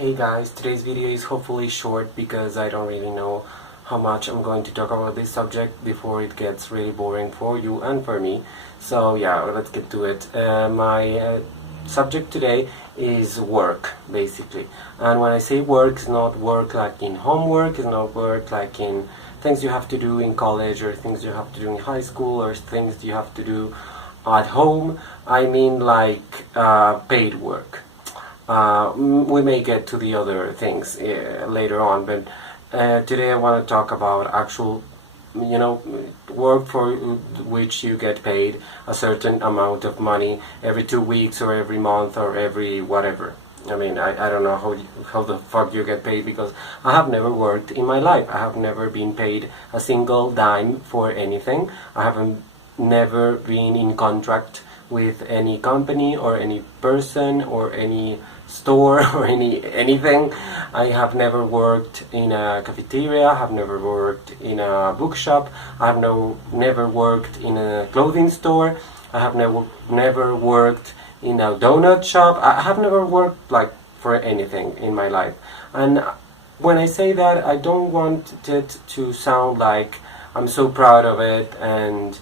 Hey guys, today's video is hopefully short because I don't really know how much I'm going to talk about this subject before it gets really boring for you and for me. So yeah, let's get to it. My subject today is work, basically. And when I say work, it's not work like in homework, it's not work like in things you have to do in college or things you have to do in high school or things you have to do at home. I mean like paid work. We may get to the other things later on, but today I want to talk about actual, work for which you get paid a certain amount of money every 2 weeks or every month or every whatever. I mean, I don't know how the fuck you get paid because I have never worked in my life. I have never been paid a single dime for anything. I haven't never been in contract with any company or any person or any store or anything. I have never worked in a cafeteria, I have never worked in a bookshop, I have never worked in a clothing store, I have never worked in a donut shop. I have never worked like for anything in my life. And when I say that, I don't want it to sound like I'm so proud of it and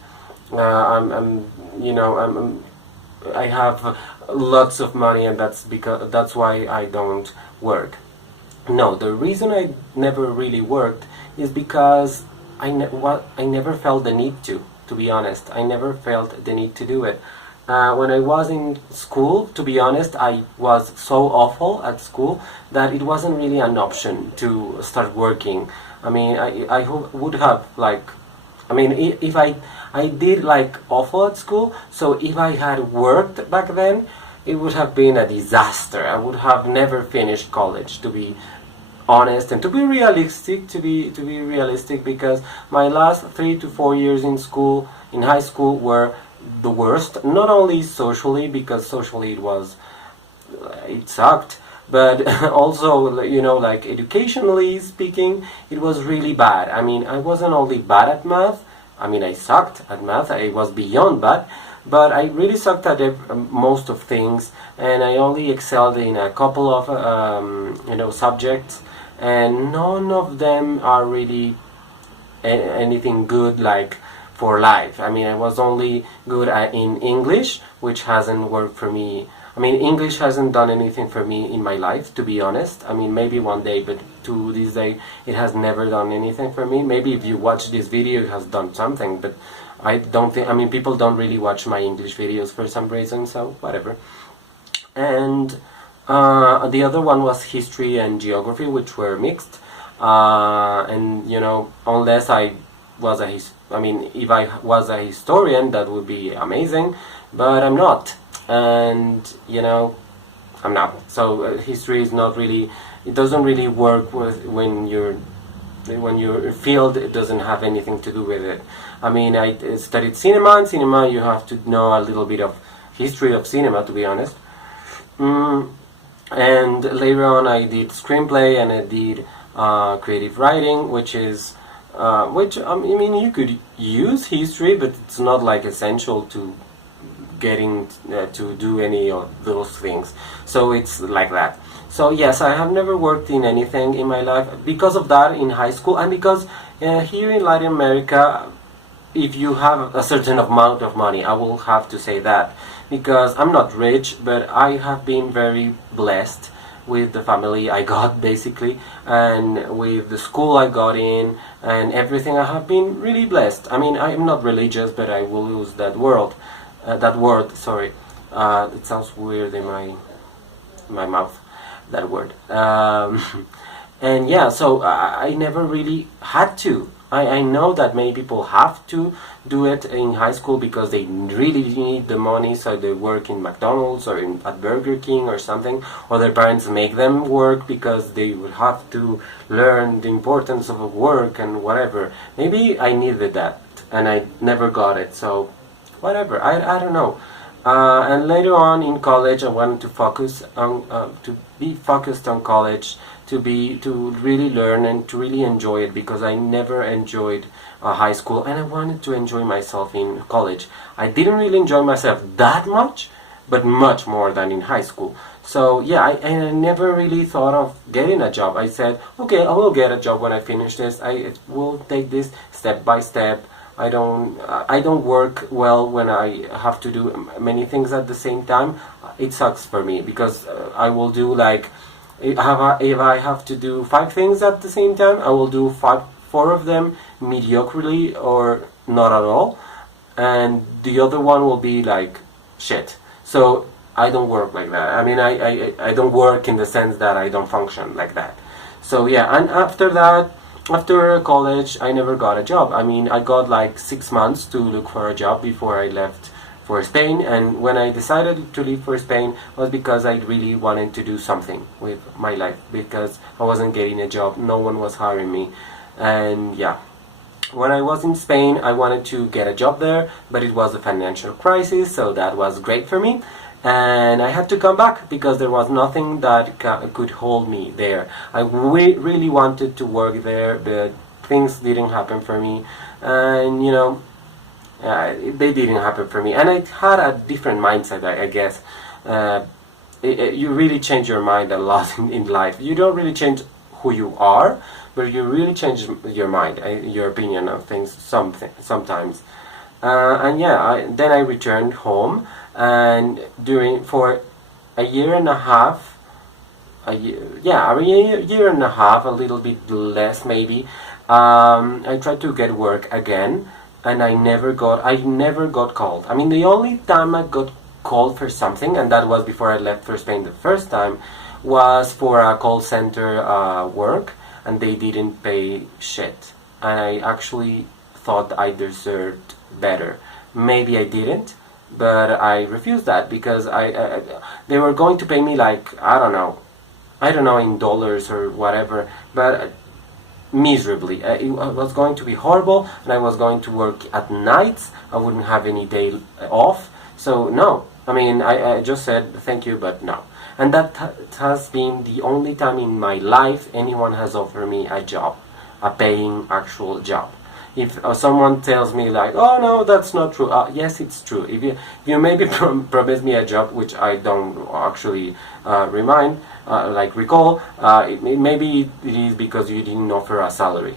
I have lots of money and that's why I don't work. No, the reason I never really worked is because I never felt the need to be honest. I never felt the need to do it. When I was in school, to be honest, I was so awful at school that it wasn't really an option to start working. I mean, I would have if I did like awful at school, so if I had worked back then, it would have been a disaster. I would have never finished college, to be honest, and to be realistic, because my last 3 to 4 years in high school were the worst. Not only socially, because socially it sucked, but also, like educationally speaking, it was really bad. I mean, I wasn't only bad at math. I mean, I sucked at math. I was beyond bad, but I really sucked at most of things, and I only excelled in a couple of subjects, and none of them are really anything good like for life. I mean, I was only good in English, which hasn't worked for me. I mean, English hasn't done anything for me in my life, to be honest. I mean, maybe one day, but to this day, it has never done anything for me. Maybe if you watch this video, it has done something, but I don't think, people don't really watch my English videos for some reason, so whatever. And the other one was history and geography, which were mixed. And, unless I was if I was a historian, that would be amazing, but I'm not. And I'm not. So history is not really, it doesn't really work when your field, it doesn't have anything to do with it. I mean, I studied cinema, and cinema you have to know a little bit of history of cinema, to be honest. And later on I did screenplay and I did creative writing, which you could use history, but it's not like essential to getting to do any of those things. So it's like that. So yes, I have never worked in anything in my life because of that in high school, and because here in Latin America, if you have a certain amount of money, I will have to say that, because I'm not rich, but I have been very blessed with the family I got, basically, and with the school I got in, and everything. I have been really blessed. I mean, I'm not religious, but I will use that word. Sorry. It sounds weird in my mouth, that word. And yeah, so I never really had to. I know that many people have to do it in high school because they really need the money, so they work in McDonald's or at Burger King or something, or their parents make them work because they would have to learn the importance of work and whatever. Maybe I needed that and I never got it, so whatever, I don't know. And later on in college, I wanted to focus on to be focused on college, to really learn and to really enjoy it, because I never enjoyed high school, and I wanted to enjoy myself in college. I didn't really enjoy myself that much, but much more than in high school. So yeah, I never really thought of getting a job. I said, okay, I will get a job when I finish this. I will take this step by step. I don't work well when I have to do many things at the same time. It sucks for me because I will do like if I have to do 5 things at the same time, I will do 4 of them mediocrely or not at all, and the other one will be like shit. So I don't work like that. I mean, I don't work in the sense that I don't function like that. So yeah, and after that, after college, I never got a job. I mean, I got like 6 months to look for a job before I left for Spain, and when I decided to leave for Spain was because I really wanted to do something with my life because I wasn't getting a job, no one was hiring me, and yeah. When I was in Spain, I wanted to get a job there, but it was a financial crisis, so that was great for me. And I had to come back because there was nothing that could hold me there. I really wanted to work there, but things didn't happen for me. And, they didn't happen for me. And I had a different mindset, I guess. You really change your mind a lot in life. You don't really change who you are, but you really change your mind, your opinion of things sometimes. And yeah, then I returned home, and for a year and a half, a year and a half, a little bit less maybe, I tried to get work again, and I never got called. I mean, the only time I got called for something, and that was before I left for Spain the first time, was for a call center work, and they didn't pay shit. And I actually thought I deserved better. Maybe I didn't, but I refused that because they were going to pay me like, I don't know in dollars or whatever, but miserably. It was going to be horrible, and I was going to work at nights. I wouldn't have any day off. So no, I mean, I just said thank you, but no. And that has been the only time in my life anyone has offered me a job, a paying actual job. If someone tells me like, oh no, that's not true, yes, it's true. If you maybe promise me a job, which I don't actually recall, maybe it is because you didn't offer a salary.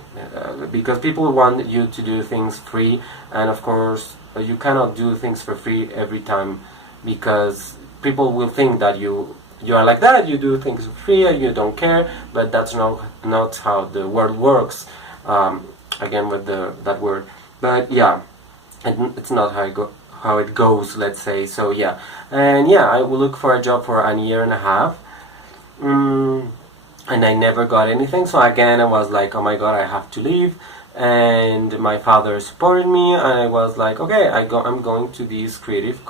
Because people want you to do things free, and of course you cannot do things for free every time, because people will think that you are like that, you do things for free and you don't care, but that's not how the world works. Again with that word, but yeah, it's not how it goes, let's say. So yeah, and yeah, I will look for a job for a year and a half, and I never got anything. So again, I was like, oh my god, I have to leave. And my father supported me, and I was like, okay, I'm going to this creative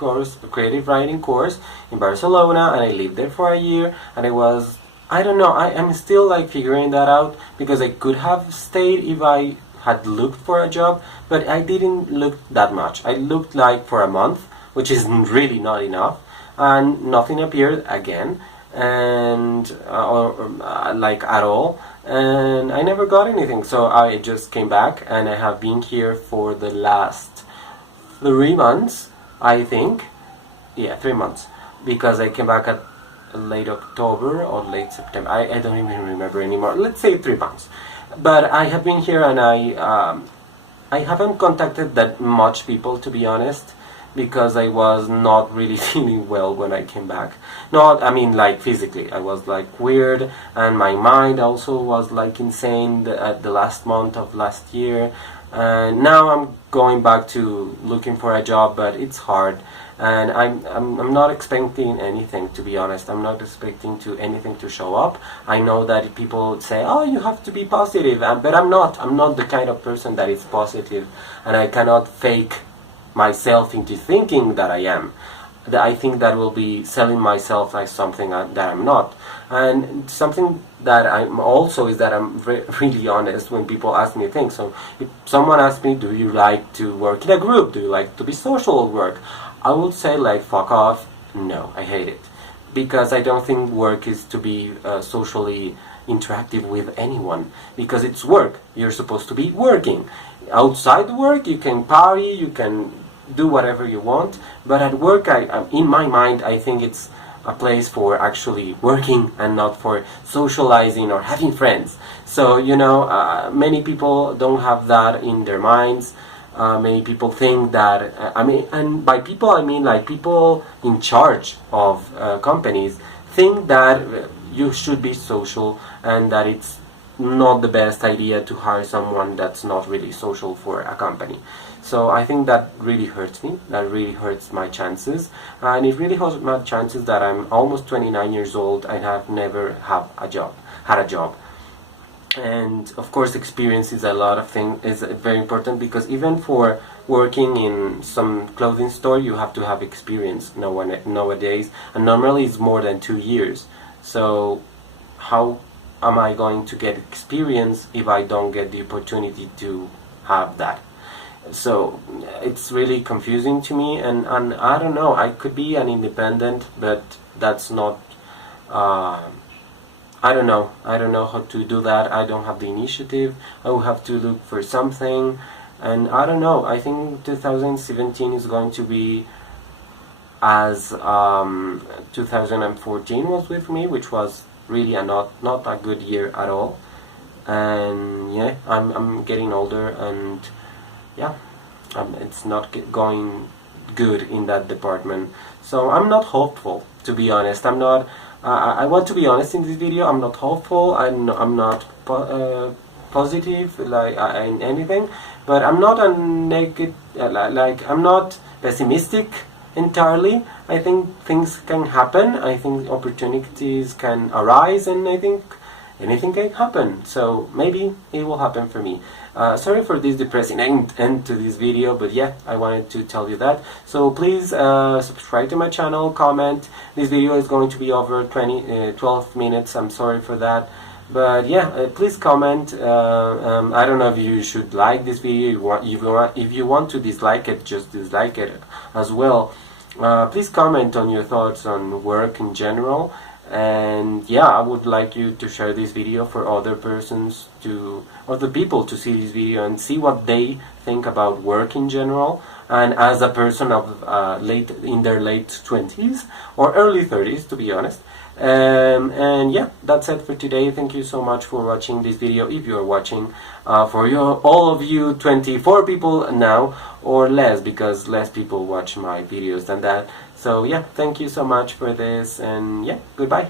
writing course in Barcelona, and I lived there for a year, and I don't know, I'm still like figuring that out, because I could have stayed if I had looked for a job, but I didn't look that much. I looked like for a month, which is really not enough, and nothing appeared again, and like at all, and I never got anything. So I just came back, and I have been here for the last 3 months, I think. Yeah, 3 months, because I came back at late October or late September. I don't even remember anymore. Let's say 3 months. But I have been here, and I haven't contacted that much people, to be honest, because I was not really feeling well when I came back. Not, I mean, like physically, I was like weird, and my mind also was like insane at the last month of last year. And now I'm going back to looking for a job, but it's hard. And I'm not expecting anything, to be honest. I'm not expecting anything to show up. I know that people say, oh, you have to be positive, but I'm not. I'm not the kind of person that is positive, and I cannot fake myself into thinking that I am. I think that will be selling myself as something that I'm not. And something that I'm also is that I'm really honest when people ask me things. So if someone asks me, do you like to work in a group? Do you like to be social at work? I would say like, fuck off. No, I hate it. Because I don't think work is to be socially interactive with anyone. Because it's work. You're supposed to be working. Outside work, you can party, you can do whatever you want, but at work, in my mind, I think it's a place for actually working and not for socializing or having friends. So, many people don't have that in their minds. Many people think that, and by people I mean like people in charge of companies think that you should be social, and that it's not the best idea to hire someone that's not really social for a company. So I think that really hurts me, that really hurts my chances, and it really hurts my chances that I'm almost 29 years old and have never had a job. And of course, experience is is very important, because even for working in some clothing store, you have to have experience nowadays, and normally it's more than 2 years. So how am I going to get experience if I don't get the opportunity to have that? So it's really confusing to me, and I don't know, I could be an independent, but that's not I don't know how to do that. I don't have the initiative. I will have to look for something, and I don't know, I think 2017 is going to be as 2014 was with me, which was really not a good year at all. And yeah, I'm getting older, and yeah, it's not going good in that department. So I'm not hopeful, to be honest. I'm not. I want to be honest in this video. I'm not hopeful. I'm not positive in anything, but I'm not a negative. I'm not pessimistic entirely. I think things can happen. I think opportunities can arise, and I think anything can happen. So maybe it will happen for me. Sorry for this depressing end to this video, but yeah, I wanted to tell you that. So please subscribe to my channel, comment. This video is going to be over 12 minutes. I'm sorry for that. But yeah, please comment. I don't know if you should like this video. If you want to dislike it, just dislike it as well. Please comment on your thoughts on work in general. And yeah, I would like you to share this video for other people to see this video and see what they think about work in general, and as a person of in their late 20s or early 30s, to be honest. And yeah, that's it for today. Thank you so much for watching this video, if you're watching. All of you 24 people now, or less, because less people watch my videos than that. So yeah, thank you so much for this, and yeah, goodbye.